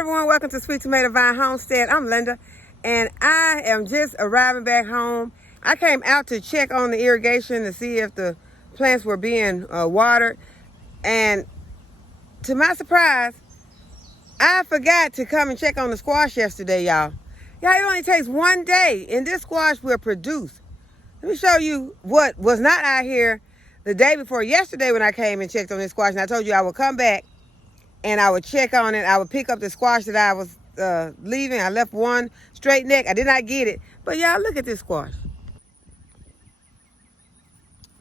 everyone, welcome to Sweet Tomato Vine Homestead. I'm Linda, and I am just arriving back home. I came out to check on the irrigation to see if the plants were being watered, and to my surprise, I forgot to come and check on the squash yesterday, y'all. Y'all, it only takes one day, and this squash will produce. Let me show you what was not out here the day before yesterday when I came and checked on this squash, and I told you I would come back and I would check on it. I would pick up the squash that I was leaving. I left one straight neck. I did not get it. But y'all, look at this squash.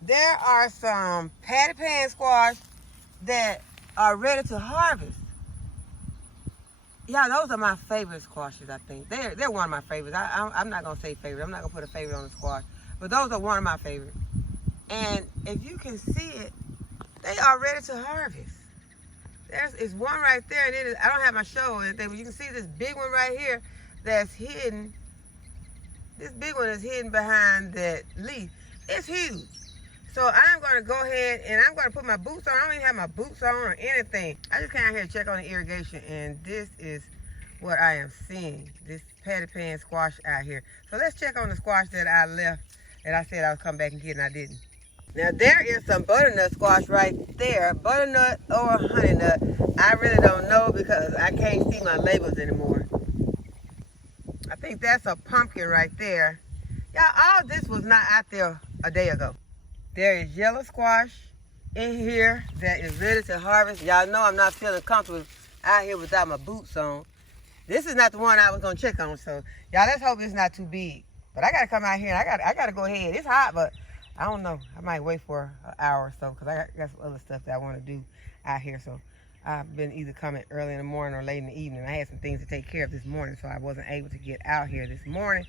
There are some patty pan squash that are ready to harvest. Yeah, those are my favorite squashes, I think. They're one of my favorites. I'm not going to say favorite. I'm not going to put a favorite on the squash. But those are one of my favorites. And if you can see it, they are ready to harvest. There's one right there, and I don't have my show or anything, but you can see this big one right here that's hidden. This big one is hidden behind that leaf. It's huge. So I'm going to go ahead and I'm going to put my boots on. I don't even have my boots on or anything. I just came out here to check on the irrigation, and this is what I am seeing. This patty pan squash out here. So let's check on the squash that I left, that I said I would come back and get, and I didn't. Now there is some butternut squash right there. Butternut or honey nut. I really don't know because I can't see my labels anymore. I think that's a pumpkin right there. Y'all, all this was not out there a day ago. There is yellow squash in here that is ready to harvest. Y'all know I'm not feeling comfortable out here without my boots on. This is not the one I was going to check on, so y'all, let's hope it's not too big. But I got to come out here and I got to go ahead. It's hot, but I don't know. I might wait for an hour or so because I got some other stuff that I want to do out here. So I've been either coming early in the morning or late in the evening. I had some things to take care of this morning, so I wasn't able to get out here this morning.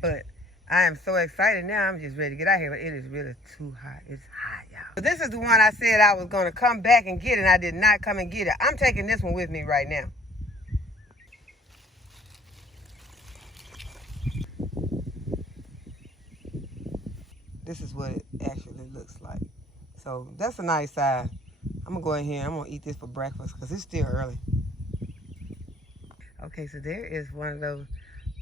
But I am so excited now. I'm just ready to get out here, but it is really too hot. It's hot, y'all. So this is the one I said I was going to come back and get, and I did not come and get it. I'm taking this one with me right now. This is what it actually looks like. So that's a nice size. I'm gonna go in here, I'm gonna eat this for breakfast because it's still early. Okay, so there is one of those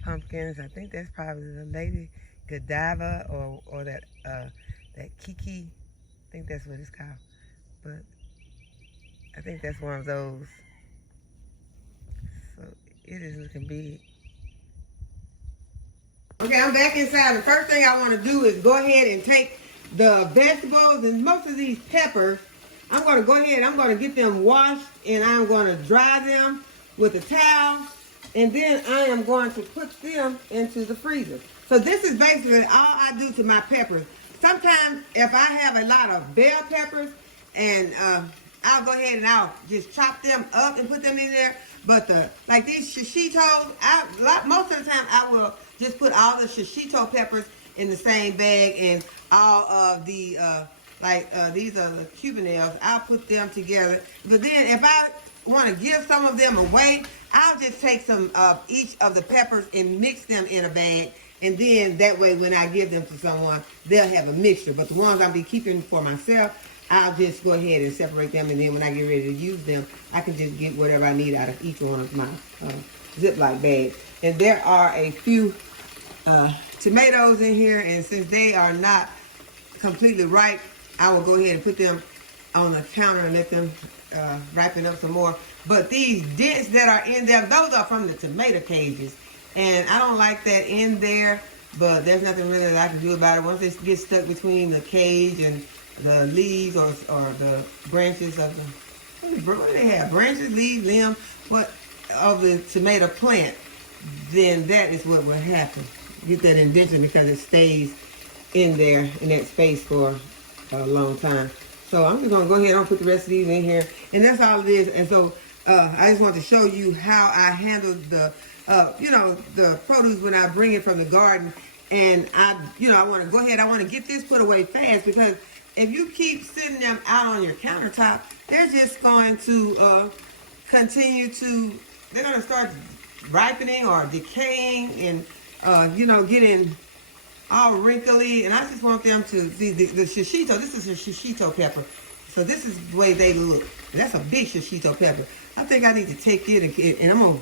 pumpkins. I think that's probably the Lady Godiva or that Kiki. I think that's what it's called. But I think that's one of those. So it is looking big. Okay, I'm back inside. The first thing I want to do is go ahead and take the vegetables and most of these peppers. I'm going to go ahead and I'm going to get them washed, and I'm going to dry them with a towel, and then I am going to put them into the freezer. So this is basically all I do to my peppers. Sometimes if I have a lot of bell peppers, and I'll go ahead and I'll just chop them up and put them in there. But like these shishitos, most of the time I will just put all the shishito peppers in the same bag, and all of the these are the cubanelles. I'll put them together. But then if I want to give some of them away, I'll just take some of each of the peppers and mix them in a bag. And then that way when I give them to someone, they'll have a mixture. But the ones I'll be keeping for myself, I'll just go ahead and separate them, and then when I get ready to use them, I can just get whatever I need out of each one of my Ziploc bags. And there are a few tomatoes in here, and since they are not completely ripe, I will go ahead and put them on the counter and let them ripen up some more. But these dents that are in there, those are from the tomato cages, and I don't like that in there, but there's nothing really that I can do about it. Once they get stuck between the cage and the leaves or the branches of the, what do they have? Branches, leaves, limbs, of the tomato plant, then that is what will happen. Get that indentation because it stays in there in that space for a long time. So I'm just gonna go ahead and put the rest of these in here, and that's all it is. And so I just want to show you how I handle the the produce when I bring it from the garden. And I want to go ahead. I want to get this put away fast, because if you keep sitting them out on your countertop, they're just going to continue to, they're going to start ripening or decaying and, getting all wrinkly. And I just want them to, the shishito, this is a shishito pepper. So this is the way they look. That's a big shishito pepper. I think I need to take it and I'm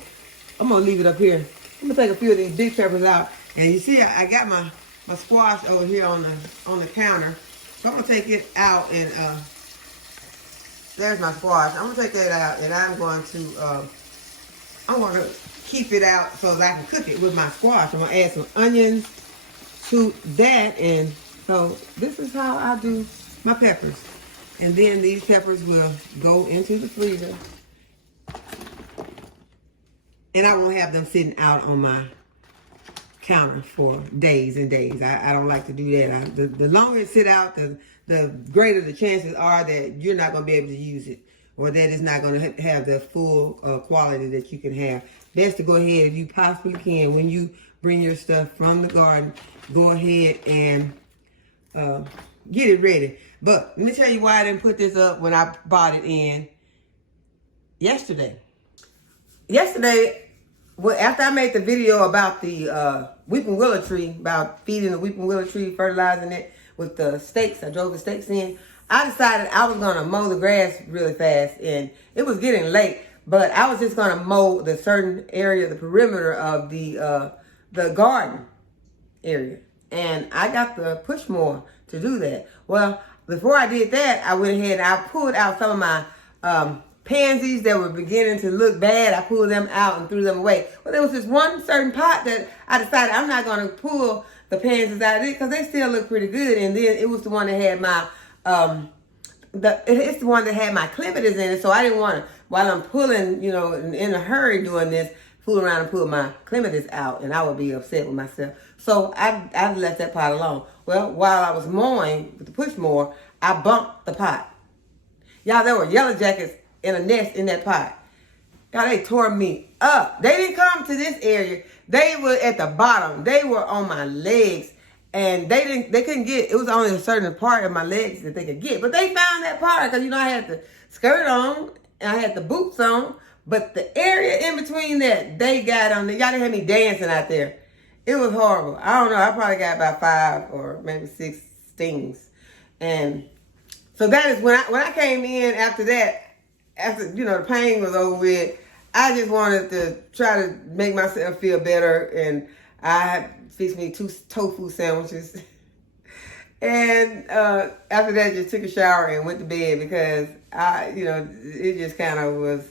gonna leave it up here. I'm gonna take a few of these big peppers out. And you see, I got my squash over here on the counter. So I'm gonna take it out and there's my squash. I'm gonna take that out and I'm going to keep it out so that I can cook it with my squash. I'm gonna add some onions to that, and so this is how I do my peppers. And then these peppers will go into the freezer. And I won't have them sitting out on my counter for days and days. I don't like to do that. The longer it sit out, the greater the chances are that you're not going to be able to use it, or that it's not going to have the full quality that you can have. Best to go ahead, if you possibly can, when you bring your stuff from the garden, go ahead and get it ready. But let me tell you why I didn't put this up when I bought it in yesterday. Yesterday, after I made the video about the weeping willow tree, about feeding the weeping willow tree, fertilizing it with the stakes, I drove the stakes in, I decided I was going to mow the grass really fast, and it was getting late, but I was just going to mow the certain area, the perimeter of the garden area, and I got the push mower to do that. Well, before I did that, I went ahead and I pulled out some of my pansies that were beginning to look bad. I pulled them out and threw them away. Well, there was this one certain pot that I decided I'm not going to pull the pansies out of it because they still look pretty good. And then it was the one that had my it's the one that had my clematis in it. So I didn't want to, while I'm pulling, you know, in a hurry doing this, fool around and pull my clematis out, and I would be upset with myself. So I left that pot alone. Well, while I was mowing with the push mower, I bumped the pot. Y'all, there were yellow jackets in a nest in that pot. Y'all, they tore me up. They didn't come to this area. They were at the bottom. They were on my legs, and they couldn't get, it was only a certain part of my legs that they could get. But they found that part because, you know, I had the skirt on and I had the boots on. But the area in between that, they got on there. Y'all, they had me dancing out there. It was horrible. I don't know. I probably got about 5 or maybe 6 stings. And so that is when I came in after that, after, you know, the pain was over with, I just wanted to try to make myself feel better. And I fixed me 2 tofu sandwiches. And after that, just took a shower and went to bed because it just kind of was,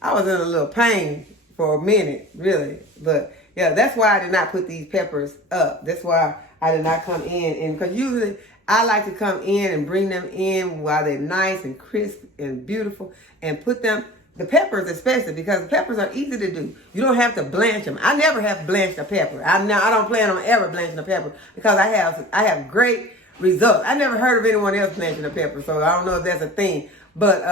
I was in a little pain for a minute, really. But yeah, that's why I did not put these peppers up. That's why I did not come in. And because usually I like to come in and bring them in while they're nice and crisp and beautiful, and put them, the peppers especially, because the peppers are easy to do. You don't have to blanch them. I never have blanched a pepper. I don't plan on ever blanching a pepper because I have great results. I never heard of anyone else blanching a pepper, so I don't know if that's a thing. But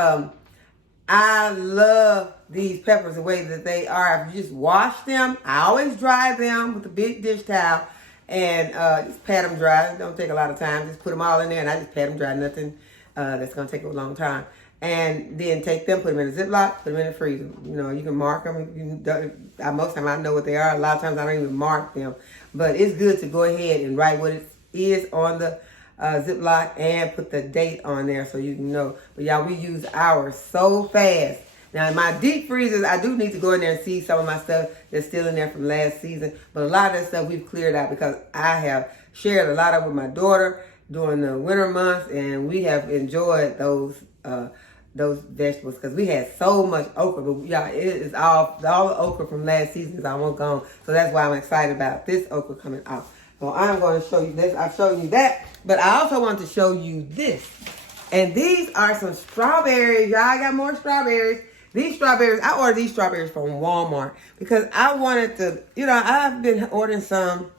I love these peppers the way that they are. If you just wash them, I always dry them with a big dish towel and just pat them dry. It don't take a lot of time. Just put them all in there and I just pat them dry. Nothing that's going to take a long time. And then take them, put them in a Ziploc, put them in the freezer. You know, you can mark them. Most of the time I know what they are. A lot of times I don't even mark them. But it's good to go ahead and write what it is on the Ziploc and put the date on there so you can know. But y'all, we use ours so fast. Now in my deep freezers, I do need to go in there and see some of my stuff that's still in there from last season. But a lot of that stuff we've cleared out because I have shared a lot of it with my daughter during the winter months, and we have enjoyed those vegetables because we had so much okra. But y'all, it is all the okra from last season is almost gone. So that's why I'm excited about this okra coming out. So I'm going to show you this. I've shown you that. But I also want to show you this. And these are some strawberries. Y'all, I got more strawberries. These strawberries, I ordered these strawberries from Walmart because I wanted to, I've been ordering some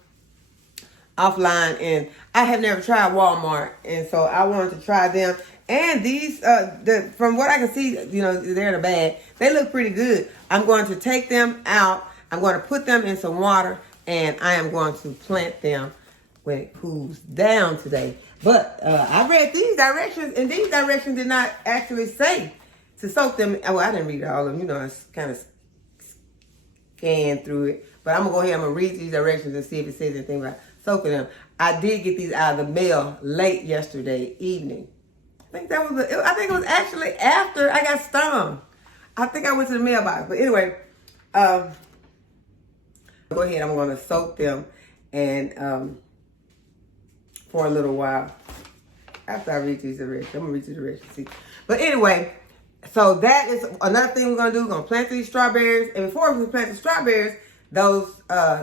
offline and I have never tried Walmart. And so I wanted to try them. And these, from what I can see, they're in a bag. They look pretty good. I'm going to take them out. I'm going to put them in some water. And I am going to plant them when it cools down today. But I read these directions, and these directions did not actually say to soak them. Well, I didn't read all of them. I kind of scanned through it. But I'm going to go ahead and I'm going to read these directions and see if it says anything about soaking them. I did get these out of the mail late yesterday evening. I think that was. I think it was actually after I got stung. I think I went to the mailbox. But anyway, go ahead. I'm going to soak them and for a little while. After I read these directions, I'm gonna read the directions. See. But anyway, so that is another thing we're gonna do. We're gonna plant these strawberries, and before we plant the strawberries, those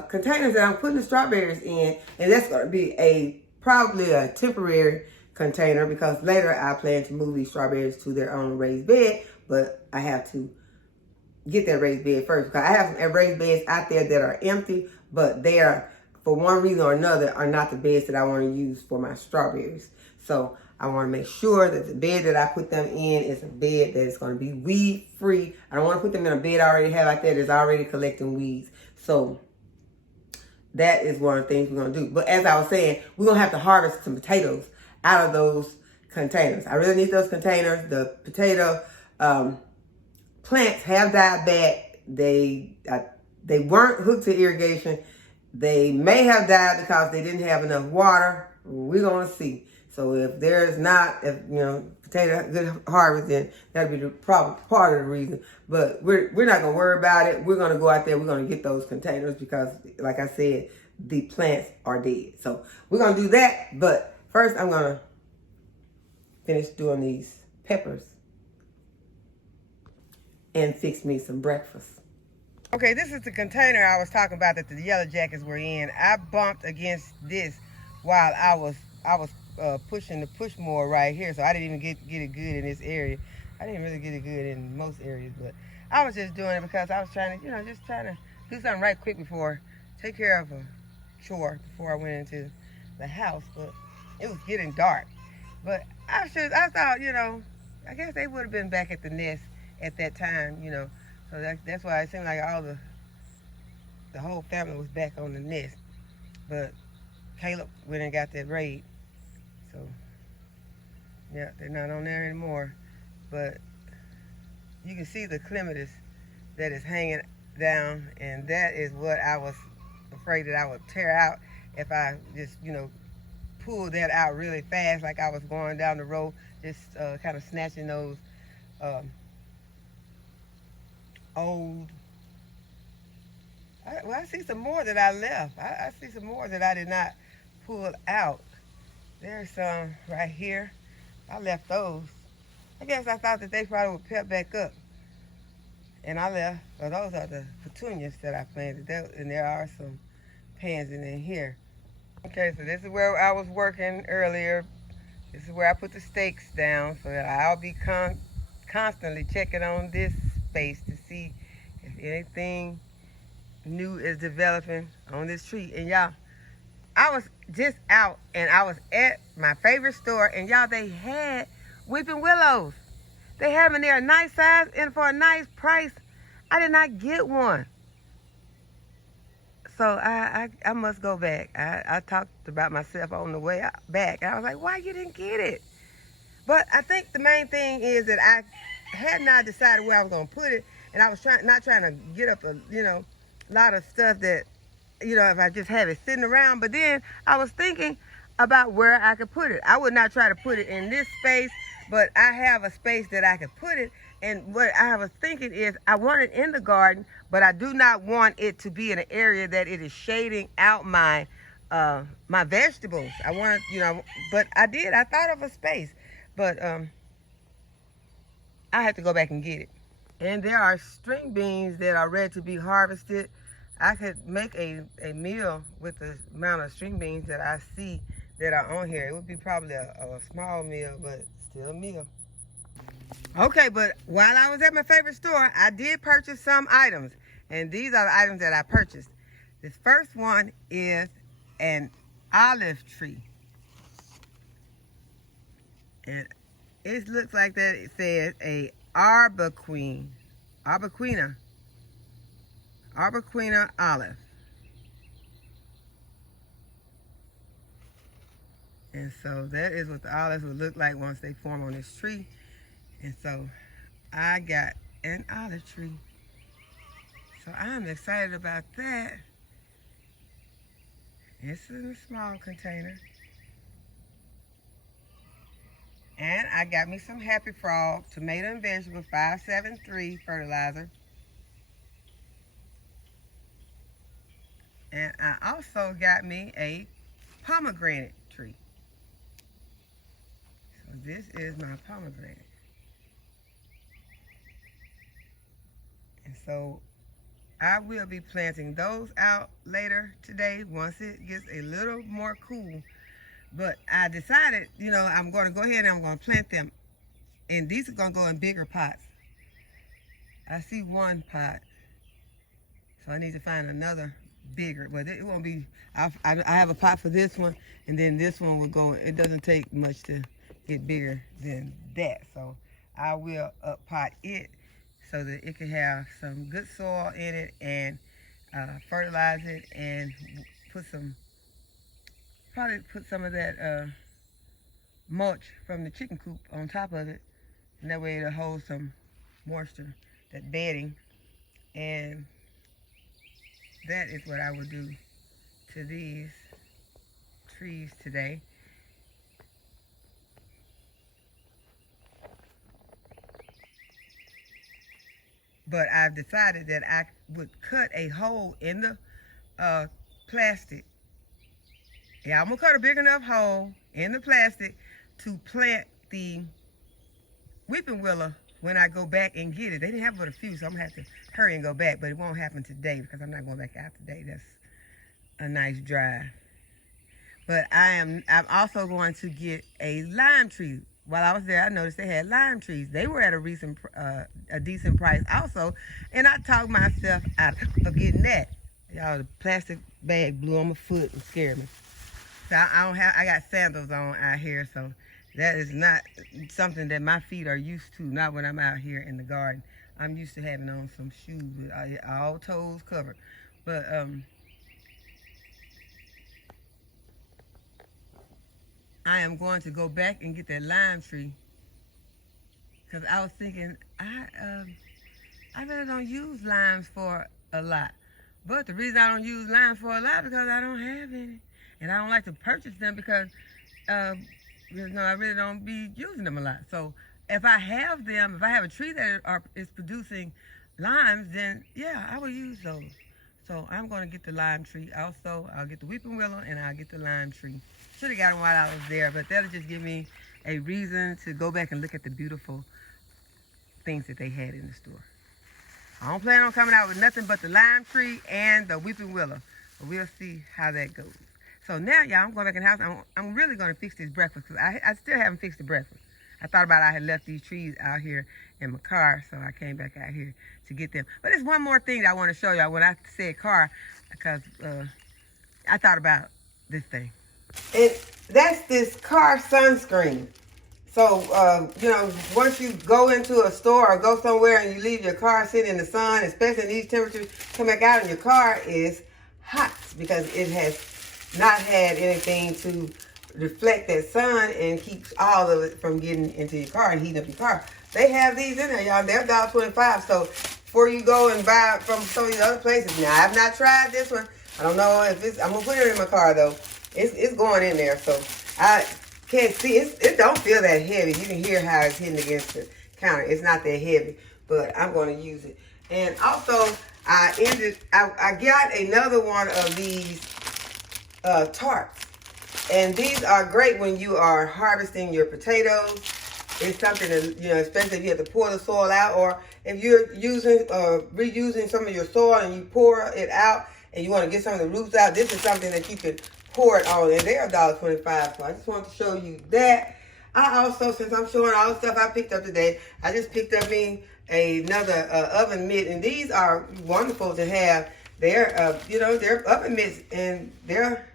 containers that I'm putting the strawberries in, and that's gonna be probably a temporary container because later I plan to move these strawberries to their own raised bed. But I have to get that raised bed first because I have some raised beds out there that are empty, but they are, for one reason or another, are not the beds that I want to use for my strawberries. So I want to make sure that the bed that I put them in is a bed that is going to be weed free. I don't want to put them in a bed I already have like that that's already collecting weeds. So that is one of the things we're going to do. But as I was saying, we're going to have to harvest some potatoes out of those containers. I really need those containers. The potato plants have died back. They weren't hooked to irrigation. They may have died because they didn't have enough water. We're going to see. So if there's not, potato good harvest, then that'll be the problem, part of the reason. But we're not going to worry about it. We're going to go out there. We're going to get those containers because, like I said, the plants are dead. So we're going to do that. But first, I'm going to finish doing these peppers and fix me some breakfast. Okay, this is the container I was talking about that the yellow jackets were in. I bumped against this while I was pushing the push more right here, so I didn't even get it good in this area. I didn't really get it good in most areas, but I was just doing it because I was trying to, just trying to do something right quick take care of a chore before I went into the house. But it was getting dark. But I thought, I guess they would have been back at the nest at that time, So that's why it seemed like the whole family was back on the nest. But Caleb went and got that raid. So, yeah, they're not on there anymore. But you can see the clematis that is hanging down, and that is what I was afraid that I would tear out if I just, pulled that out really fast like I was going down the road, just kind of snatching those old... I see some more that I left. I see some more that I did not pull out. There's some right here. I left those. I guess I thought that they probably would pep back up. And I left. Well, those are the petunias that I planted. And there are some pansies in here. Okay, so this is where I was working earlier. This is where I put the stakes down so that I'll be constantly checking on this space to see if anything new is developing on this tree. And y'all, I was just out and I was at my favorite store, and y'all, they had weeping willows. They have them in there a nice size and for a nice price. I did not get one. So I must go back. I talked about myself on the way back. I was like, why you didn't get it? But I think the main thing is that I had not decided where I was going to put it, and I was not trying to get up a lot of stuff that, if I just have it sitting around. But then I was thinking about where I could put it. I would not try to put it in this space, but I have a space that I could put it. And what I was thinking is I want it in the garden, but I do not want it to be in an area that it is shading out my my vegetables. I want, but I thought of a space, but I have to go back and get it. And there are string beans that are ready to be harvested. I could make a meal with the amount of string beans that I see that are on here. It would be probably a small meal, but still a meal. Okay, but while I was at my favorite store, I did purchase some items. And these are the items that I purchased. This first one is an olive tree. And it looks like that it says a Arbequina olive. And so that is what the olives would look like once they form on this tree. And so I got an olive tree. So I'm excited about that. It's in a small container. And I got me some Happy Frog tomato and vegetable 573 fertilizer. And I also got me a pomegranate tree. So this is my pomegranate. And so I will be planting those out later today once it gets a little more cool. But I decided, you know, I'm going to go ahead and I'm going to plant them. And these are going to go in bigger pots. I see one pot. So I need to find another bigger. But it won't be, I have a pot for this one. And then this one will go, it doesn't take much to get bigger than that. So I will up pot it so that it can have some good soil in it and fertilize it and probably put some of that mulch from the chicken coop on top of it, and that way it'll hold some moisture, that bedding. And that is what I will do to these trees today. But I've decided that I would cut a hole in the plastic. Yeah, I'm gonna cut a big enough hole in the plastic to plant the weeping willow when I go back and get it. They didn't have but a few, so I'm gonna have to hurry and go back, but it won't happen today because I'm not going back out today. That's a nice drive. But I'm also going to get a lime tree. While I was there, I noticed they had lime trees. They were at a decent price also, and I talked myself out of getting that. Y'all, the plastic bag blew on my foot and scared me. So I got sandals on out here, so that is not something that my feet are used to, not when I'm out here in the garden. I'm used to having on some shoes with all toes covered. But I am going to go back and get that lime tree because I was thinking I really don't use limes for a lot. But the reason I don't use limes for a lot is because I don't have any. And I don't like to purchase them because I really don't be using them a lot. So if I have them, if I have a tree that is producing limes, then yeah, I will use those. So I'm going to get the lime tree. Also, I'll get the weeping willow and I'll get the lime tree. Should have got them while I was there, but that'll just give me a reason to go back and look at the beautiful things that they had in the store. I don't plan on coming out with nothing but the lime tree and the weeping willow. But we'll see how that goes. So now, y'all, I'm going back in the house. I'm really going to fix this breakfast because I still haven't fixed the breakfast. I thought about I had left these trees out here in my car, so I came back out here to get them. But there's one more thing that I want to show y'all when I said car, because I thought about this thing. That's this car sunscreen. So, once you go into a store or go somewhere and you leave your car sitting in the sun, especially in these temperatures, come back out and your car is hot because it has not had anything to reflect that sun and keeps all of it from getting into your car and heating up your car. They have these in there, y'all. They're $1.25. So before you go and buy from some of these other places, now I've not tried this one. I don't know if it's, I'm gonna put it in my car though. It's going in there, so I can't see. It don't feel that heavy. You can hear how it's hitting against the counter. It's not that heavy, but I'm going to use it. And also, I got another one of these tarps. And these are great when you are harvesting your potatoes. It's something that, especially if you have to pour the soil out, or if you're using reusing some of your soil and you pour it out and you want to get some of the roots out, this is something that you can pour it on, and they're $1.25. So I just wanted to show you that. I also, since I'm showing all the stuff I picked up today, I just picked up me another oven mitt, and these are wonderful to have. They're they're oven mitts, and they're,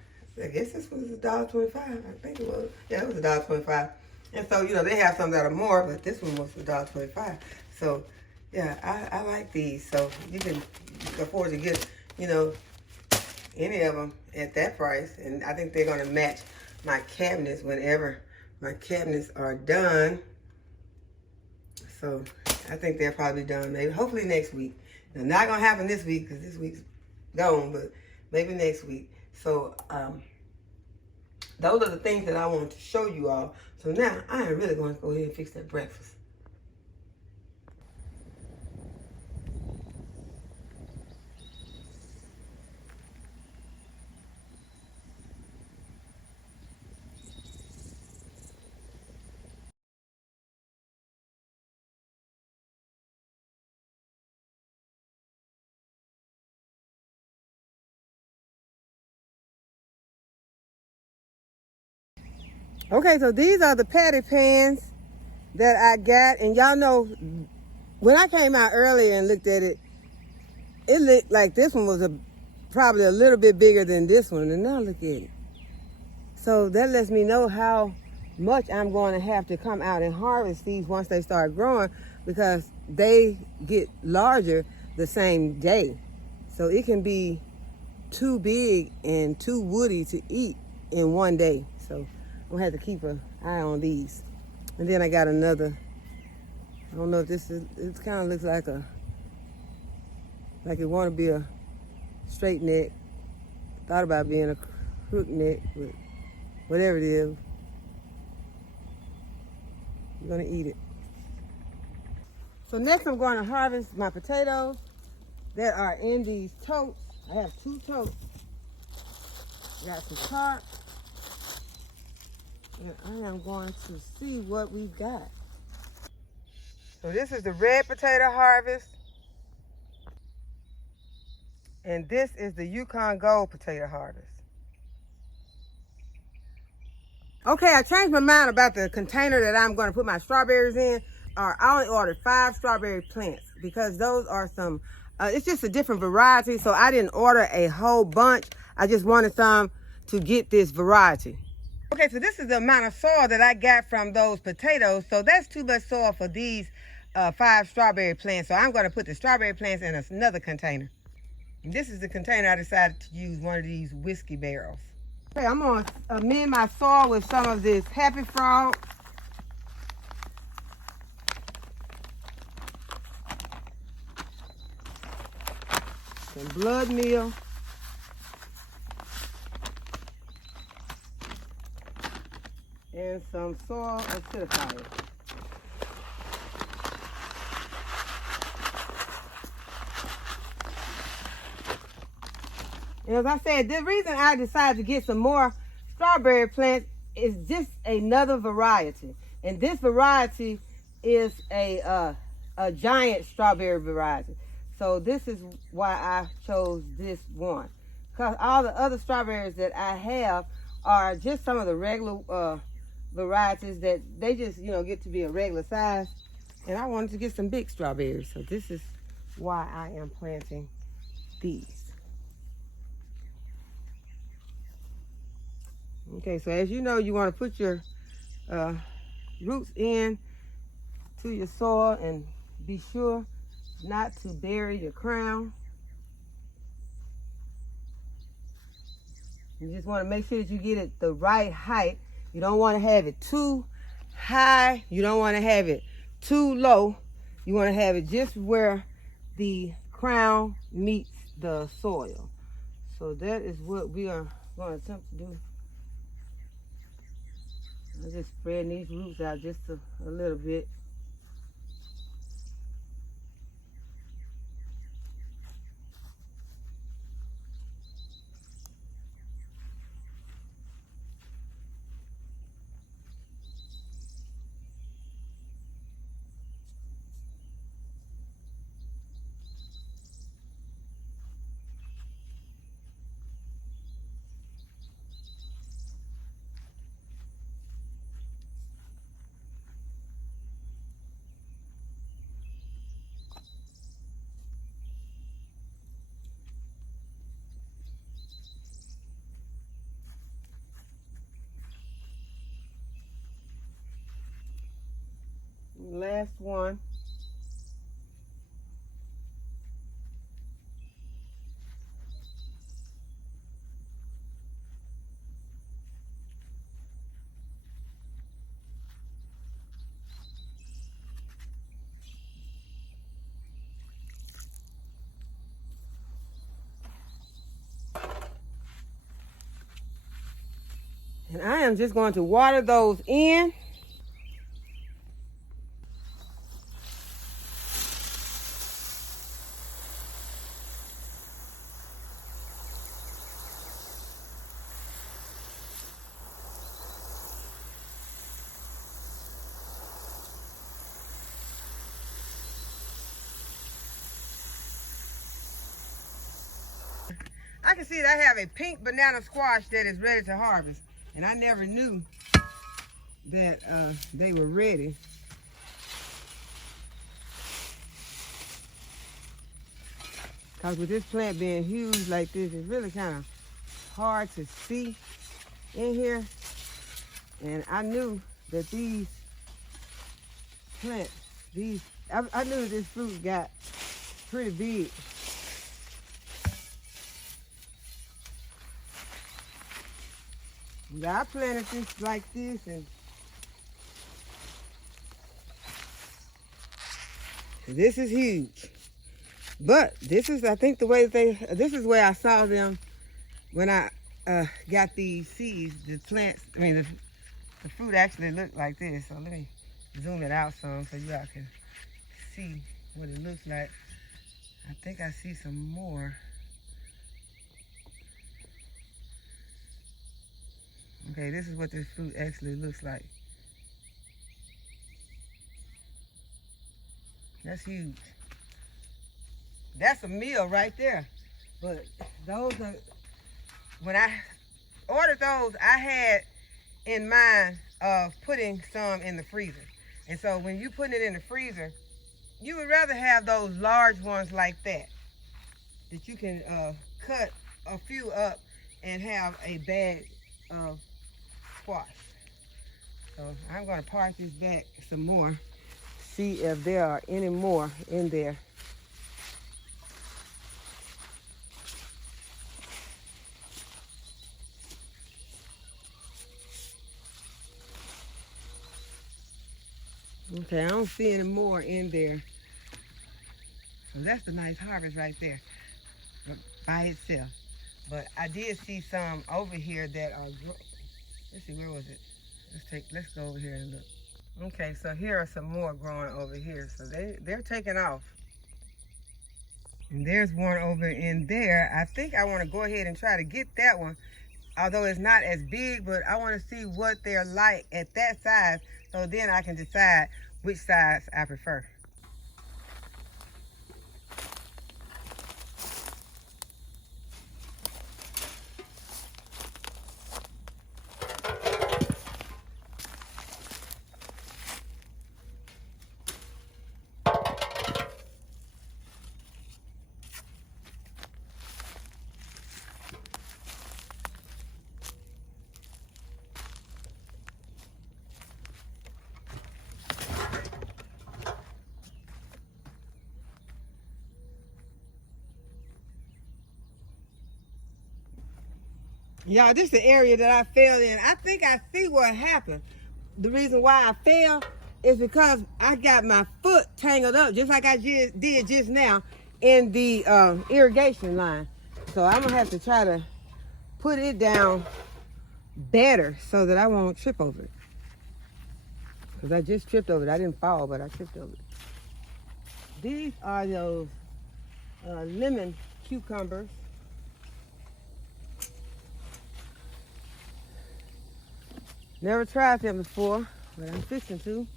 I guess this was $1.25. I think it was. Yeah, it was $1.25. And so they have some that are more, but this one was $1.25. So yeah, I like these. So you can afford to get any of them at that price, and I think they're going to match my cabinets whenever my cabinets are done. So I think they're probably done maybe hopefully next week. Now, not going to happen this week because this week's gone, but maybe next week. So those are the things that I wanted to show you all. So now I am really going to go ahead and fix that breakfast. Okay, so these are the patty pans that I got. And y'all know, when I came out earlier and looked at it, it looked like this one was probably a little bit bigger than this one. And now look at it. So that lets me know how much I'm going to have to come out and harvest these once they start growing, because they get larger the same day. So it can be too big and too woody to eat in one day. So I'm gonna have to keep an eye on these. And then I got another, I don't know if this is, it kind of looks like it want to be a straight neck. Thought about being a crook neck, but whatever it is, I'm gonna eat it. So next I'm going to harvest my potatoes that are in these totes. I have 2 totes. Got some tarp. And I am going to see what we've got. So this is the red potato harvest. And this is the Yukon Gold potato harvest. Okay, I changed my mind about the container that I'm going to put my strawberries in. I only ordered 5 strawberry plants because those are some, it's just a different variety. So I didn't order a whole bunch. I just wanted some to get this variety. Okay, so this is the amount of soil that I got from those potatoes. So that's too much soil for these 5 strawberry plants. So I'm going to put the strawberry plants in another container. And this is the container I decided to use, one of these whiskey barrels. Okay, I'm going to amend my soil with some of this Happy Frog. Some blood meal. And some soil acidifier. And as I said, the reason I decided to get some more strawberry plants is just another variety. And this variety is a giant strawberry variety. So this is why I chose this one. Because all the other strawberries that I have are just some of the regular varieties that they just, get to be a regular size. And I wanted to get some big strawberries. So this is why I am planting these. Okay, so as you know, you want to put your roots in to your soil and be sure not to bury your crown. You just want to make sure that you get it the right height. You don't want to have it too high. You don't want to have it too low. You want to have it just where the crown meets the soil. So that is what we are going to attempt to do. I'm just spreading these roots out just a little bit. Last one. And I am just going to water those in. I can see that I have a pink banana squash that is ready to harvest. And I never knew that they were ready. Because with this plant being huge like this, it's really kind of hard to see in here. And I knew that these plants, I knew this fruit got pretty big. I planted this like this, and this is huge. But this is, I think, the way that this is where I saw them when I got these seeds. The plants, I mean, the fruit actually looked like this. So let me zoom it out some so you all can see what it looks like. I think I see some more. Okay, this is what this fruit actually looks like. That's huge. That's a meal right there. But those are, when I ordered those, I had in mind of putting some in the freezer. And so when you put it in the freezer, you would rather have those large ones like that you can cut a few up and have a bag of squash. So I'm going to part this back some more, see if there are any more in there. Okay, I don't see any more in there. So that's a nice harvest right there by itself. But I did see some over here that are, let's see, where was it? Let's go over here and look. Okay, so here are some more growing over here. So they're taking off. And there's one over in there. I think I want to go ahead and try to get that one. Although it's not as big, but I want to see what they're like at that size, so then I can decide which size I prefer. Y'all, this is the area that I fell in. I think I see what happened. The reason why I fell is because I got my foot tangled up, just like I did just now, in the irrigation line. So I'm gonna have to try to put it down better so that I won't trip over it. Because I just tripped over it. I didn't fall, but I tripped over it. These are those lemon cucumbers. Never tried them before, but I'm fixing to.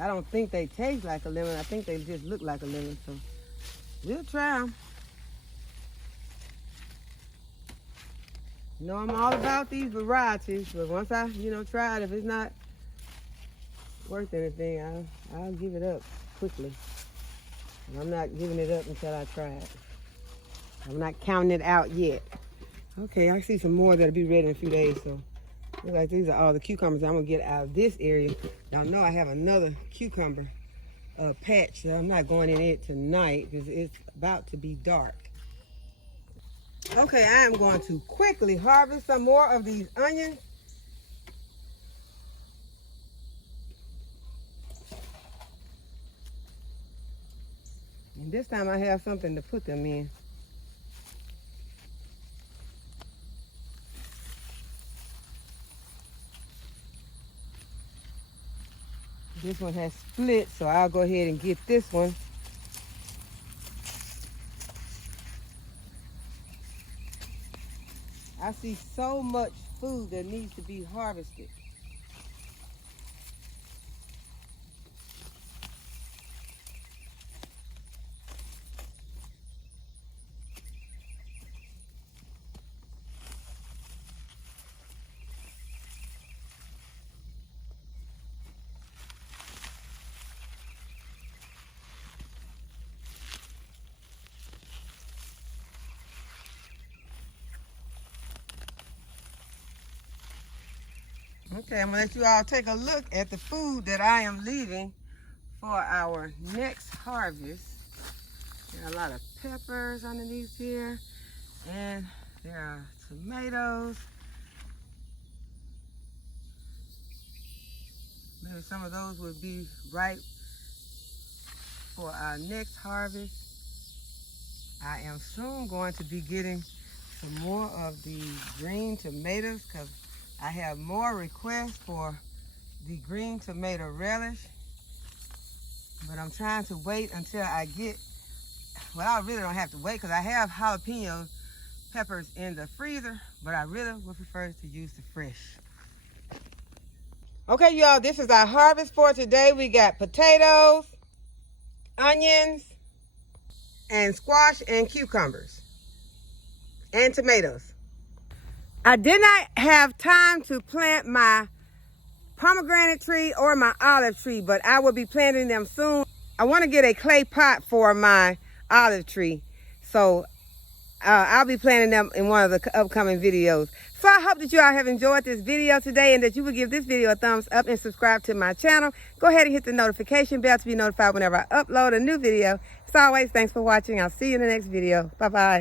I don't think they taste like a lemon. I think they just look like a lemon, so we'll try them. You know, I'm all about these varieties, but once I, try it, if it's not worth anything, I'll give it up quickly. And I'm not giving it up until I try it. I'm not counting it out yet. Okay, I see some more that'll be ready in a few days, so look like these are all the cucumbers I'm gonna get out of this area. Y'all know I have another cucumber patch, so I'm not going in it tonight because it's about to be dark. Okay, I am going to quickly harvest some more of these onions. This time I have something to put them in. This one has split, so I'll go ahead and get this one. I see so much food that needs to be harvested. Okay, I'm gonna let you all take a look at the food that I am leaving for our next harvest. There are a lot of peppers underneath here, and there are tomatoes. Maybe some of those would be ripe for our next harvest. I am soon going to be getting some more of the green tomatoes because I have more requests for the green tomato relish, but I'm trying to wait until I get, well, I really don't have to wait because I have jalapeno peppers in the freezer, but I really would prefer to use the fresh. Okay, y'all, this is our harvest for today. We got potatoes, onions, and squash and cucumbers, and tomatoes. I did not have time to plant my pomegranate tree or my olive tree, but I will be planting them soon. I want to get a clay pot for my olive tree, so I'll be planting them in one of the upcoming videos. So I hope that you all have enjoyed this video today and that you will give this video a thumbs up and subscribe to my channel. Go ahead and hit the notification bell to be notified whenever I upload a new video. As always, thanks for watching. I'll see you in the next video. Bye-bye.